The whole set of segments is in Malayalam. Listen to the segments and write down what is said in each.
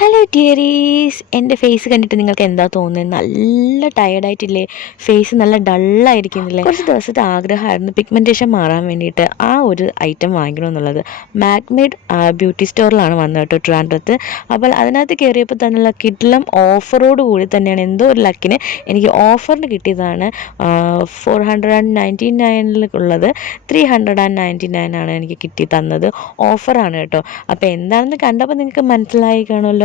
ഹലോ ഡിയറീസ് എന്റെ ഫേസ് കണ്ടിട്ട് നിങ്ങൾക്ക് എന്താ തോന്നുന്നത് നല്ല ടയർഡായിട്ടില്ലേ ഫേസ് നല്ല ഡള്ളായിരിക്കുന്നില്ലേ കുറച്ച് ദിവസത്തെ ആഗ്രഹമായിരുന്നു. പിഗ്മെന്റേഷൻ മാറാൻ വേണ്ടിയിട്ട് ആ ഒരു ഐറ്റം വാങ്ങിക്കണമെന്നുള്ളത്. മാഗ്മേഡ് ബ്യൂട്ടി സ്റ്റോറിലാണ് വന്നത് കേട്ടോ ട്രാൻഡ്രത്ത് അപ്പോൾ അതിനകത്ത് കയറിയപ്പോൾ തന്നെയുള്ള കിഡ്ലം ഓഫറോട് കൂടി തന്നെയാണ്. എന്തോ ഒരു ലക്കിന് എനിക്ക് ഓഫറിന് കിട്ടിയതാണ്. ഫോർ ഹൺഡ്രഡ് ആൻഡ് നയന്റി നയനിൽ ഉള്ളത്. ത്രീ ഹൺഡ്രഡ് ആൻഡ് നയന്റി നയനാണ് എനിക്ക് കിട്ടി തന്നത്. ഓഫറാണ് കേട്ടോ. അപ്പോൾ എന്താണെന്ന് കണ്ടപ്പോൾ നിങ്ങൾക്ക് മനസ്സിലായി കാണുമല്ലോ.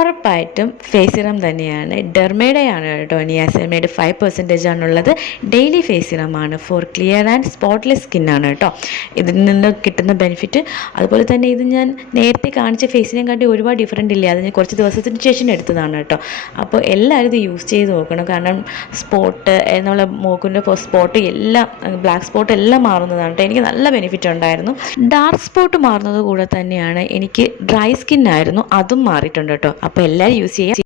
ഉറപ്പായിട്ടും ഫേസ് സിറം തന്നെയാണ്. ഡെർമേഡയാണ് കേട്ടോ നിയാസമേഡ് ഫൈവ് പെർസെന്റേജ് ആണുള്ളത്. ഡെയിലി ഫേസ് സിറമാണ് ഫോർ ക്ലിയർ ആൻഡ് സ്പോട്ട്ലെസ് സ്കിന്നാണ് കേട്ടോ. ഇതിൽ നിന്ന് കിട്ടുന്ന ബെനിഫിറ്റ് അതുപോലെ തന്നെ ഇത് ഞാൻ നേരത്തെ കാണിച്ച ഫേസിനെ കാട്ടി ഒരുപാട് ഡിഫറെന്റ് ഇല്ല? അത് ഞാൻ കുറച്ച് ദിവസത്തിന് ശേഷം എടുത്തതാണ് കേട്ടോ. അപ്പോൾ എല്ലാവരും ഇത് യൂസ് ചെയ്ത് നോക്കണം. കാരണം സ്പോട്ട് എന്നുള്ള മൂക്കിന്റെ സ്പോട്ട് എല്ലാം ബ്ലാക്ക് സ്പോട്ട് എല്ലാം മാറുന്നതാണ് കേട്ടോ. എനിക്ക് നല്ല ബെനിഫിറ്റ് ഉണ്ടായിരുന്നു. ഡാർക്ക് സ്പോട്ട് മാറുന്നത് കൂടെ തന്നെയാണ് എനിക്ക് ഡ്രൈ സ്കിന്നായിരുന്നു അതും മാറിയിട്ടുണ്ട് കേട്ടോ. അപ്പോൾ എല്ലാവരും യൂസ് ചെയ്യുക